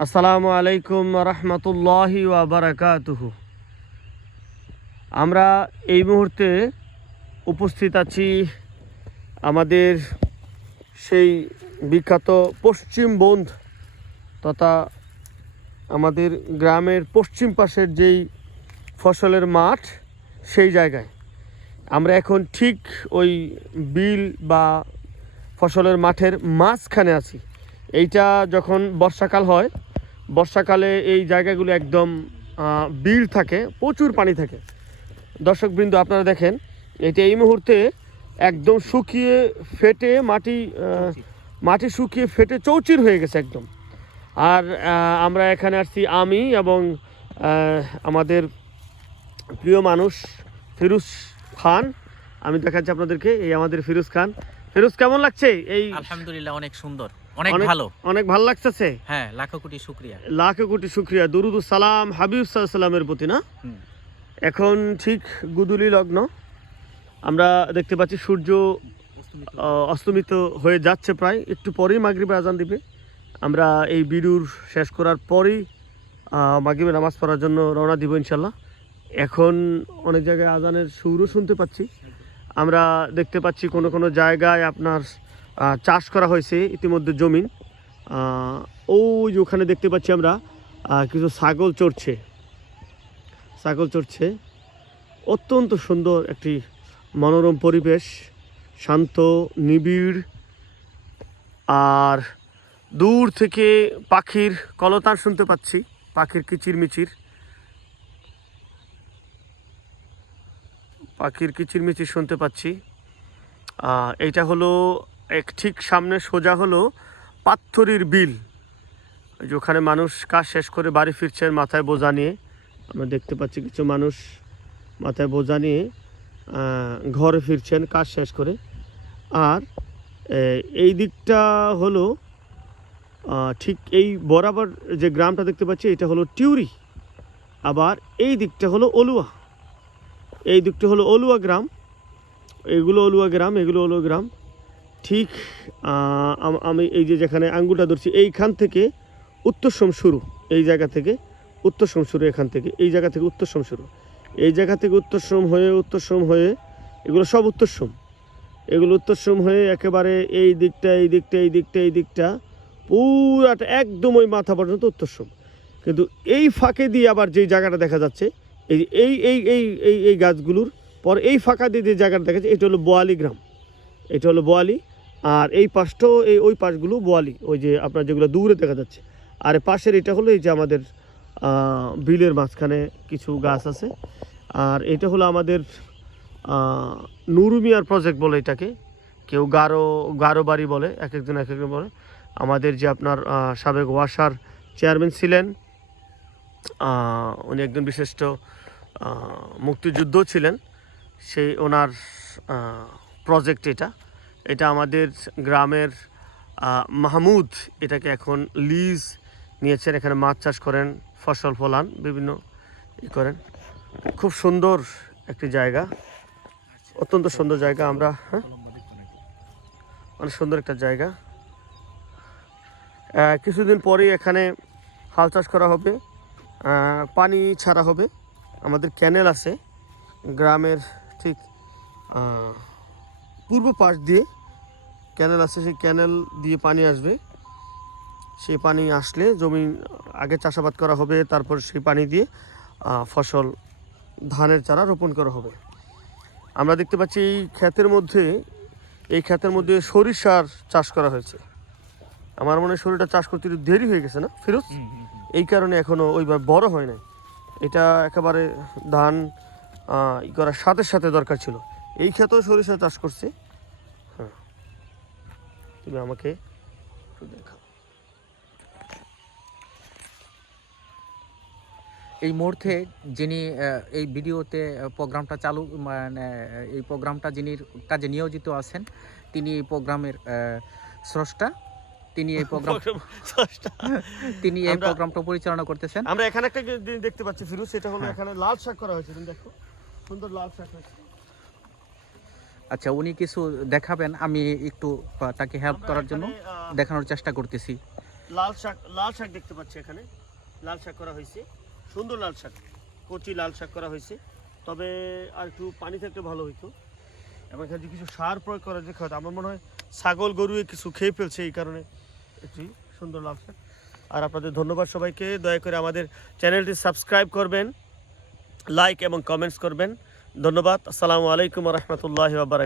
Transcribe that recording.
আসসালামু আলাইকুম রহমতুল্লাহি বারাকাতুহু। আমরা এই মুহূর্তে উপস্থিত আছি আমাদের সেই বিখ্যাত পশ্চিম বন্ধ তথা আমাদের গ্রামের পশ্চিম পাশের যেই ফসলের মাঠ, সেই জায়গায়। আমরা এখন ঠিক ওই বিল বা ফসলের মাঠের মাঝখানে আছি। এইটা যখন বর্ষাকাল হয়, বর্ষাকালে এই জায়গাগুলো একদম বিল থাকে, প্রচুর পানি থাকে। দর্শকবৃন্দ, আপনারা দেখেন, এটা এই মুহূর্তে একদম শুকিয়ে ফেটে মাটি মাটি শুকিয়ে ফেটে চৌচির হয়ে গেছে একদম। আর আমরা এখানে আসছি আমি এবং আমাদের প্রিয় মানুষ ফিরুজ খান। আমি দেখাচ্ছি আপনাদেরকে, এই আমাদের ফিরুজ খান। ফিরোজ, কেমন লাগছে এই আলহামদুলিল্লাহ, অনেক সুন্দর। অনেক ভালো। অনেক ভালো লাগতেছে? হ্যাঁ লাখো কোটি শুক্রিয়া। লাখ কোটি শুক্রিয়া। দুরুদ সালাম হাবিব সাল্লামের প্রতি না? এখন ঠিক গুদুলি লগ্ন। আমরা দেখতে পাচ্ছি সূর্য অস্তমিত। হয়ে যাচ্ছে প্রায়। একটু পরেই মাগরিবে আজান দিবে। আমরা এই বিডুর শেষ করার পরেই মাগরিবে নামাজ পড়ার জন্য রওনা দিব ইনশাল্লাহ এখন অনেক জায়গায় আজানের সুরও শুনতে পাচ্ছি। আমরা দেখতে পাচ্ছি কোনো কোনো জায়গায় আপনার চাষ করা হয়েছে ইতিমধ্যে জমিন। ওই যে ওখানে দেখতে পাচ্ছি আমরা কিছু ছাগল চড়ছে। ছাগল চড়ছে। অত্যন্ত সুন্দর একটি মনোরম পরিবেশ, শান্ত, নিবিড়, আর দূর থেকে পাখির কলতার শুনতে পাচ্ছি, পাখির কিচিরমিচির। পাখির কিচিরমিচির শুনতে পাচ্ছি। এইটা হলো এক ঠিক সামনে সোজা হলো পাথরির বিল। ওই যে ওখানে মানুষ কাজ শেষ করে বাড়ি ফিরছেন মাথায় বোঝা নিয়ে। আমরা দেখতে পাচ্ছি কিছু মানুষ মাথায় বোঝা নিয়ে ঘরে ফিরছেন, কাজ শেষ করে। আর এই দিকটা হলো ঠিক এই বরাবর যে গ্রামটা দেখতে পাচ্ছি, এটা হলো টিউরি। আবার এই দিকটা হলো অলুয়া এই দিকটা হলো অলুয়া গ্রাম। এগুলো অলুয়া গ্রাম, এগুলো অলুয়া গ্রাম। ঠিক আমি এই যে যেখানে আঙ্গুলটা ধরছি, এইখান থেকে উত্তরসম শুরু। এই জায়গা থেকে উত্তরসম শুরু, এখান থেকে। এই জায়গা থেকে উত্তরসম শুরু। এই জায়গা থেকে উত্তরসম হয়ে উত্তরসম হয়ে, এগুলো সব উত্তরসম। এগুলো উত্তরসম হয়ে একেবারে এই দিকটা এই দিকটা এই দিকটা এই দিকটা, পুরাটা একদম ওই মাথা পর্যন্ত উত্তরসম। কিন্তু এই ফাঁকে দিয়ে আবার যেই জায়গাটা দেখা যাচ্ছে, এই এই এই এই এই এই গাছগুলোর পর এই ফাঁকা দিয়ে যে জায়গাটা দেখা যাচ্ছে, এটা হলো বোয়ালি গ্রাম। এটা হলো বোয়ালি আর এই পাশটাও, এই ওই পাশগুলো বোয়ালি, ওই যে আপনার যেগুলো দূরে দেখা যাচ্ছে। আর পাশের এটা হলো এই যে আমাদের বিলের মাঝখানে কিছু গাছ আছে। আর এটা হলো আমাদের নুরুমিয়ার প্রজেক্ট বলে এটাকে। কেউ গারো গারো বাড়ি বলে এক একজন এক একজন বলে। আমাদের যে আপনার সাবেক ওয়াসার চেয়ারম্যান ছিলেন উনি একজন বিশিষ্ট মুক্তিযুদ্ধ ছিলেন। সেই ওনার প্রজেক্ট এটা। এটা আমাদের গ্রামের মাহমুদ এটাকে এখন লিজ নিয়েছেন। এখানে মাছ চাষ করেন, ফসল ফলান, বিভিন্ন ই করেন। খুব সুন্দর একটি জায়গা, অত্যন্ত সুন্দর জায়গা আমরা হ্যাঁ? অনেক সুন্দর একটা জায়গা। কিছুদিন পরেই এখানে হাল চাষ করা হবে পানি ছাড়া হবে। আমাদের ক্যানেল আছে, গ্রামের ঠিক পূর্ব পাশ দিয়ে ক্যানেল আছে সেই ক্যানেল দিয়ে পানি আসবে। সেই পানি আসলে জমি আগে চাষাবাদ করা হবে তারপর সেই পানি দিয়ে ফসল ধানের চারা রোপণ করা হবে। আমরা দেখতে পাচ্ছি এই ক্ষেতের মধ্যে এই ক্ষেতের মধ্যে সরিষার চাষ করা হয়েছে। আমার মনে হয় সরিষা চাষ করতে একটু দেরি হয়ে গেছে না ফিরোজ? এই কারণে এখনও ওইবার বড় হয় নাই। এটা একেবারে ধান ই করার সাথে সাথে দরকার ছিল। এই ক্ষেতেও সরিষা চাষ করছে। তুমি আমাকে একটু দেখাও। এই মুহূর্তে যিনি এই ভিডিওতে প্রোগ্রামটা চালু মানে এই প্রোগ্রামটা যিনি কাজে নিয়োজিত আছেন তিনি এই প্রোগ্রামের স্রষ্টা। তিনি এই প্রোগ্রাম তিনি এই প্রোগ্রামটা পরিচালনা করতেছেন। আমরা এখানে একটা দেখতে পাচ্ছি ফিরোজ সেটা হলো হ্যাঁ। এখানে লাল শাক করা হয়েছে তুমি দেখো। সুন্দর লাল শাক হয়েছে। আচ্ছা উনি কিছু দেখাবেন আমি একটু তাকে হেল্প করার জন্য দেখানোর চেষ্টা করতেছি। লাল শাক লাল শাক দেখতে পাচ্ছি এখানে। লাল শাক করা হয়েছে। সুন্দর লাল শাক কচি লাল শাক করা হয়েছে। তবে আর একটু পানি থাকলে ভালো হইতো। এবং এখানে কিছু সার প্রয়োগ করা যে খাওয়াতে আমার মনে হয় ছাগল গরু কিছু খেয়ে ফেলছে এই কারণে একটি সুন্দর লাল শাক। আর আপনাদের ধন্যবাদ সবাইকে। দয়া করে আমাদের চ্যানেলটি সাবস্ক্রাইব করবেন লাইক এবং কমেন্টস করবেন। ধন্যবাদ। আসসালামু আলাইকুম রহমতুল্লাহ বাবারাক